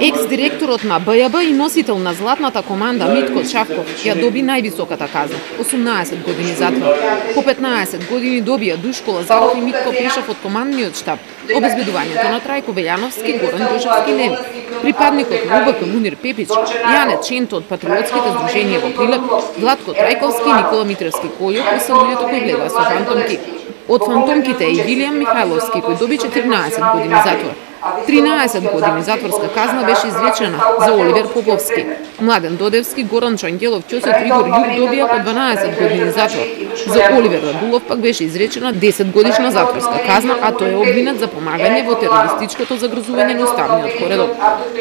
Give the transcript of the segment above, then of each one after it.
Екс-директорот на БЈБ и носител на златната команда Митко Чавков ја доби највисоката казна – 18 години затвор. По 15 години добија Душко Лазаров и Митко Пешев од командниот штаб, обезбедувањето на Трајко Велјановски, Горан Ѓошевски Леви, припадникот на УБК Мунир Пепич, Јане Ченто од патриотските здруженија во Прилеп, Владко Трајковски и Никола Митревски Којо кои се луѓето кои влегоа со фантомки. Од фантомките е и Вилијам Михајловски кој доби 14 години затвор. 13 години затворска казна беше изречена за Оливер Поповски. Младен Додевски, Горан Чангелов, Ќосет Ригор Јук добија по 12 години затвор. За Оливер Радулов пак беше изречена 10 годишна затворска казна, а тој е обвинет за помагање во терористичкото загрозување на уставниот поредок.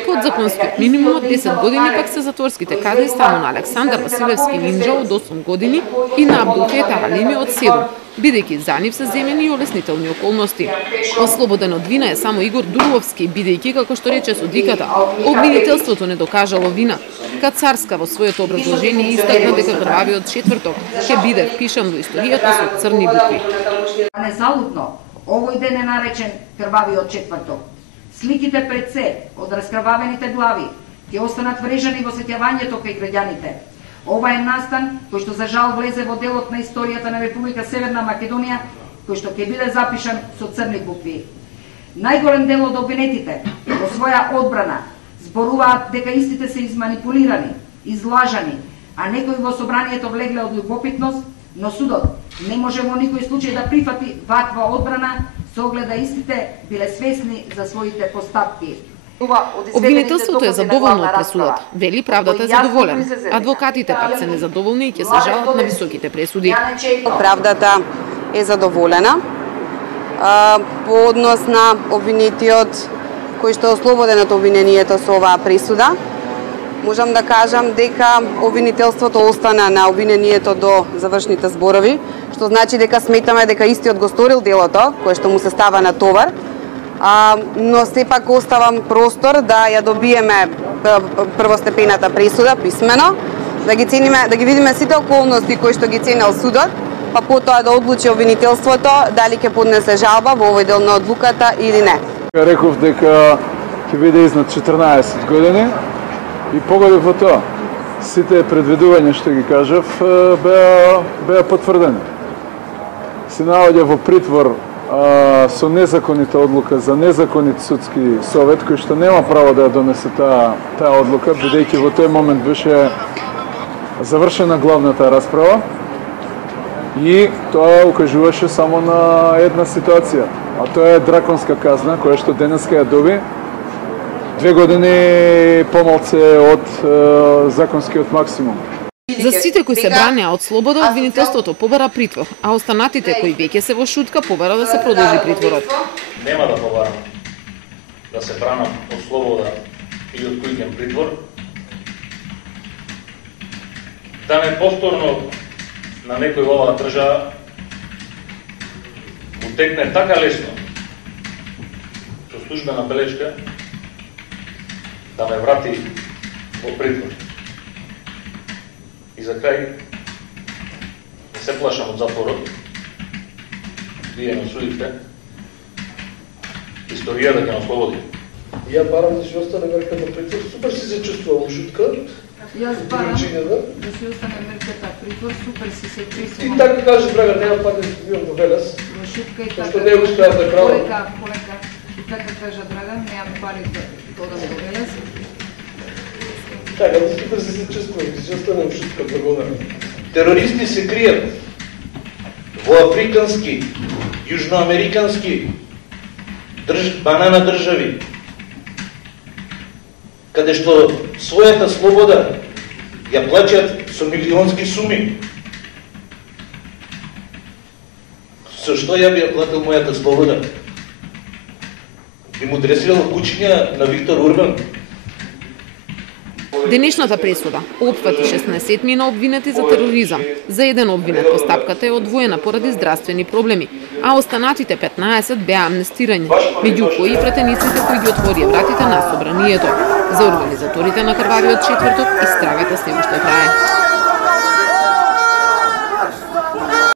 Под законскиот минимум од 10 години пак се затворските казни само на Александар Василевски Нинджа од 8 години и на Абдулфета Халими од 7, бидејќи за нив се земени и олеснителни околности. Ослободен од вина е само Игор Дуловски, бидејќи, како што рече судиката, обвинителството не докажало вина. Кацарска во своето образложение истакна дека крвавиот четврток ќе биде впишан во историјата со црни букви. Незалудно, овој ден е наречен крвавиот четврток. Сликите пред се од раскрвавените глави ќе останат врежани во сеќавањето кај граѓаните. Ова е настан кој што за жал влезе во делот на историјата на Република Северна Македонија, кој што ќе биде запишан со црни букви. Најголем дел од обвинетите во своја одбрана зборуваат дека истите се изманипулирани, излажани, а некои во собранието влегле од љубопитност, но судот не може во никој случај да прифати ваква одбрана со оглед да истите биле свесни за своите постапки. Обвинителството е задоволно од пресудата. Вели правдата е задоволена. Адвокатите пак се незадоволни и ќе се жалат на високите пресуди. Правдата е задоволена по однос на обвинетиот кој што е ослободен од обвинението со оваа пресуда. Можам да кажам дека обвинителството остана на обвинението до завршните зборови, што значи дека сметаме дека истиот го сторил делото, кое што му се става на товар, но сепак оставам простор да ја добиеме првостепената пресуда писмено, да ги видиме сите околности кои што ги ценел судот, па потоа да одлучи обвинителството дали ќе поднесе жалба во овој дел на одлуката или не. Реков дека ќе биде изнад 14 години и погодив во тоа. Сите предвидувања што ги кажав беа потврдени. Се наоѓа во притвор со незаконита одлука за незаконит судски совет, кој што нема право да ја донесе таа одлука, бидејќи во тој момент беше завршена главната расправа и тоа укажуваше само на една ситуација, а тоа е драконска казна, која што денеска ја доби 2 години помалце од законскиот максимум. За сите кои се бранеа од слобода, обвинителството побара притвор, а останатите кои веќе се во шутка побара да се продолжи притворот. Нема да побарам да се бранам од слобода или од кујкен притвор. Да не повторно на некој во оваа држава му текне така лесно со службена белешка да ме врати во притвор. И за крај, не се плашам од затворот, вие ме судите, историјата ќе ме ослободи. Ја барам да си остане мерката притвор, супер си се чувствувам во шутка. Јас барам да си остане мерката притвор, супер си се чувствувам. Ти така кажеш, Драга, нема пак да бидам во Велес, во шутка и така. Што не успеав да кралам. Полека, и така кажа Драган, немам пари да одам во Велес. Така, да супер се чувствувам, да си останем во шутка да говорам. Терористи се кријат во африкански, јужноамерикански банана држави, каде што својата слобода ја плаќаат со милионски суми. Со што ја би ја платил мојата слобода? Би му дресирал кучиња на Виктор Урбан? Денешната пресуда опфати 16 на обвинети за тероризам. За еден обвинет постапката е одвоена поради здравствени проблеми, а останатите 15 беа амнестирани, меѓу кои претениците кои ги отворија вратите на собранието. За организаторите на крвавиот четврток истрагата се уште трае.